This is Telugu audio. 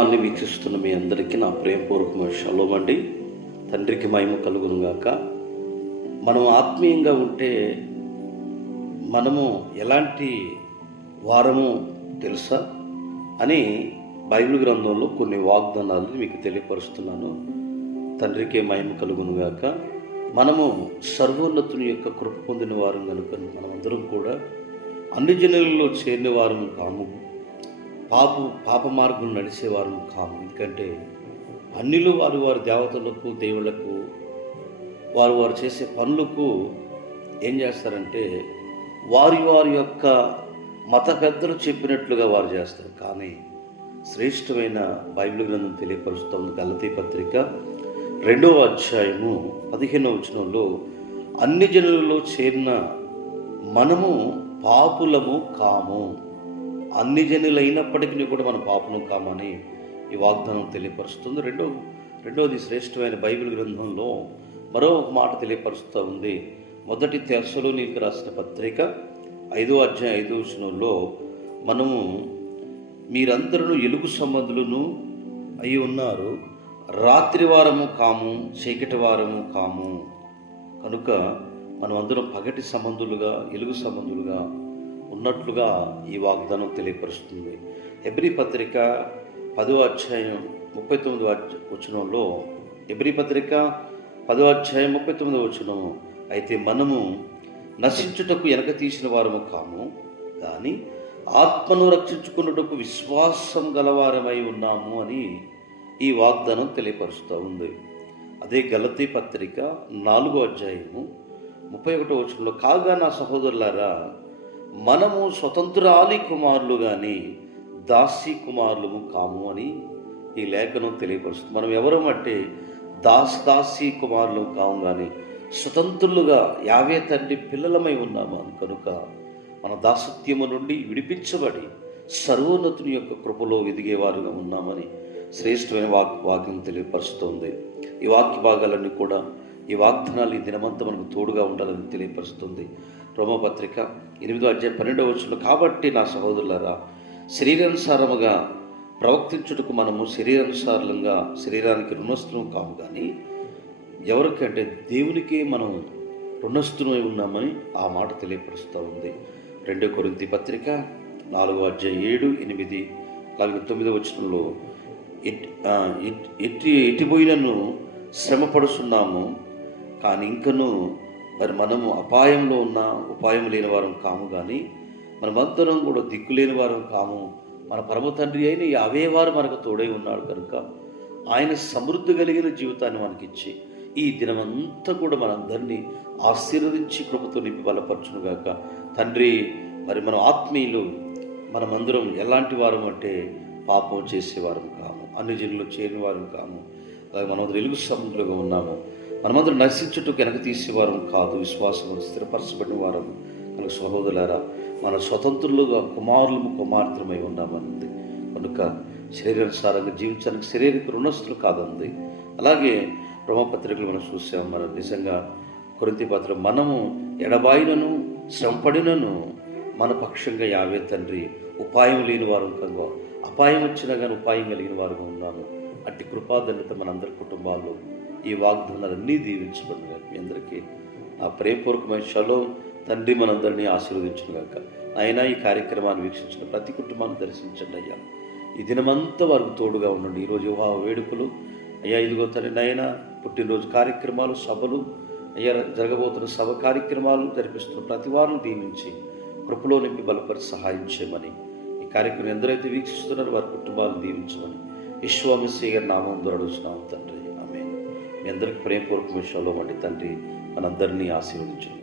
కార్యక్రమాన్ని వీక్షిస్తున్న మీ అందరికీ నా ప్రేమపూర్వకమైన షలోమ్ అండి. తండ్రికి మహిమ కలుగును గాక. మనం ఆత్మీయంగా ఉంటే మనము ఎలాంటి వారము తెలుసా అని బైబిల్ గ్రంథంలో కొన్ని వాగ్దానాలను మీకు తెలియపరుస్తున్నాను. తండ్రికి మహిమ కలుగును గాక. మనము సర్వోన్నతుని యొక్క కృప పొందిన వారం కనుక మనమందరం కూడా అన్ని జనులలో చేరిన వారం కాము, పాప మార్గం నడిచేవారు కాము. ఎందుకంటే అన్నిలు వారి దేవతలకు, దేవుళ్లకు, వారు చేసే పనులకు ఏం చేస్తారంటే వారి యొక్క మత పెద్దలు చెప్పినట్లుగా వారు చేస్తారు. కానీ శ్రేష్టమైన బైబిల్ గ్రంథం తెలియపరుస్తుంది. గలతీ పత్రిక 2వ అధ్యాయము 15వ వచనంలో అన్ని జనులలో చేరిన మనము పాపులము కాము, అన్ని జనులైనప్పటికీ కూడా మన పాపం కామని ఈ వాగ్దానం తెలియపరుస్తుంది. రెండవది శ్రేష్టమైన బైబిల్ గ్రంథంలో మరో మాట తెలియపరుస్తూ ఉంది. మొదటి తెస్సలోనికీయులకు రాసిన పత్రిక 5వ అధ్యాయం 5వ వచనంలో మనము మీరందరూ ఎలుగు సంబంధులను అయి ఉన్నారు, రాత్రి వారము కాము, చీకటి వారము కాము. కనుక మనం అందరం పగటి సంబంధులుగా, ఎలుగు సంబంధులుగా ఉన్నట్లుగా ఈ వాగ్దానం తెలియపరుస్తుంది. హెబ్రీ పత్రిక 10వ అధ్యాయం 39వ వచనంలో, హెబ్రీ పత్రిక 10వ అధ్యాయం 39వ వచనం, అయితే మనము నశించుటకు వెనక తీసిన వారము కాము, కానీ ఆత్మను రక్షించుకున్నటకు విశ్వాసం గలవారమై ఉన్నాము అని ఈ వాగ్దానం తెలియపరుస్తూ ఉంది. అదే గలతీ పత్రిక 4వ అధ్యాయము 31వ వచనంలో, కాగా నా సహోదరులారా, మనము స్వతంత్రాలి కుమారులు కానీ దాసీ కుమారులము కాము అని ఈ లేఖనం తెలియపరుస్తుంది. మనం ఎవరం అంటే దాసీ కుమారులు కాము, కానీ స్వతంత్రులుగా యావే తండ్రి పిల్లలమై ఉన్నాము. కనుక మన దాసత్యము నుండి విడిపించబడి సర్వోన్నతుని యొక్క కృపలో ఎదిగేవారుగా ఉన్నామని శ్రేష్టమైన వాక్యం తెలియపరుస్తుంది. ఈ వాక్య భాగాలన్నీ కూడా, ఈ వాగ్దానాలు ఈ దినమంతా మనకు తోడుగా ఉండాలని తెలియపరుస్తుంది. రోమపత్రిక 8వ అధ్యాయం 12వ వచనంలో, కాబట్టి నా సహోదరులారా, శరీరానుసారముగా ప్రవర్తించుటకు మనము శరీరానుసారంగా శరీరానికి రుణస్థులం కాము, కానీ ఎవరికంటే దేవునికే మనం రుణస్థులమై ఉన్నామని ఆ మాట తెలియపరుస్తూ ఉంది. 2 కొరింథీ పత్రిక 4వ అధ్యాయం 7, 8, 9వ వచనంలో, ఎట్టిపోయినను శ్రమపడుతున్నాము, కానీ ఇంకను మరి మనము అపాయంలో ఉన్న ఉపాయం లేని వారం కాము, కానీ మనమందరం కూడా దిక్కు లేని వారం కాము. మన పరమ తండ్రి అయిన అవే వారు మనకు తోడై ఉన్నాడు కనుక ఆయన సమృద్ధి కలిగిన జీవితాన్ని మనకిచ్చి ఈ దినమంతా కూడా మనందరినీ ఆశీర్వదించి కృపతో నింపి బలపరచునుగాక. తండ్రి, మరి మనం ఆత్మీయులు, మనమందరం ఎలాంటి వారం అంటే పాపం చేసేవారం కాము, అన్ని జనులు చేరిన వారం కాము, అలాగే మనమందరం వెలుగు సముద్రులుగా ఉన్నాము. మనమందరం నశించుటకు వెనక తీసేవారం కాదు, విశ్వాసం స్థిరపరచబడిన వారం. కనుక సహోదరులారా, మన స్వతంత్రులుగా కుమార్తెలమై ఉన్నామన్నది. కనుక శరీరానుసారంగా జీవించడానికి శరీరక రుణస్థులు కాదంది. అలాగే రోమపత్రికలు మనం చూసాం. మనం నిజంగా కొరింథీ పత్రిక, మనము ఎడబాయినను శ్రమపడినను మన పక్షంగా యావే తండ్రి ఉపాయం లేని వారు కనుక అపాయం వచ్చినా కానీ ఉపాయం కలిగిన వారుగా ఉన్నాము. అట్టి కృపాదన్యత మనందరి కుటుంబాల్లో ఈ వాగ్దానాలన్నీ దీవించబడిన మీ అందరికీ ఆ ప్రేమపూర్వకమైన షలోమ్. తండ్రి మనందరినీ ఆశీర్వదించుగాక. అయినా ఈ కార్యక్రమాన్ని వీక్షించిన ప్రతి కుటుంబాన్ని దర్శించండి అయ్యా. ఈ దినమంతా వారికి తోడుగా ఉండండి. ఈరోజు వివాహ వేడుకలు అయ్యా, ఇదిగో తండ్రి నాయన, పుట్టినరోజు కార్యక్రమాలు, సభలు అయ్యా, జరగబోతున్న సభ కార్యక్రమాలు జరిపిస్తున్న ప్రతి వారిని దీవించి కృపలో నింపి బలపరి సహాయం చేయమని, ఈ కార్యక్రమం ఎందరైతే వీక్షిస్తున్నారో వారి కుటుంబాలను దీవించమని యెహోవా మెస్సీయ గారి నామం ద్వారా అడుగుతున్నాము తండ్రి. ఆమేన్. మీ అందరికీ ప్రేమపూర్వక విషయంలో తండ్రి మనందరినీ ఆశీర్వదించండి.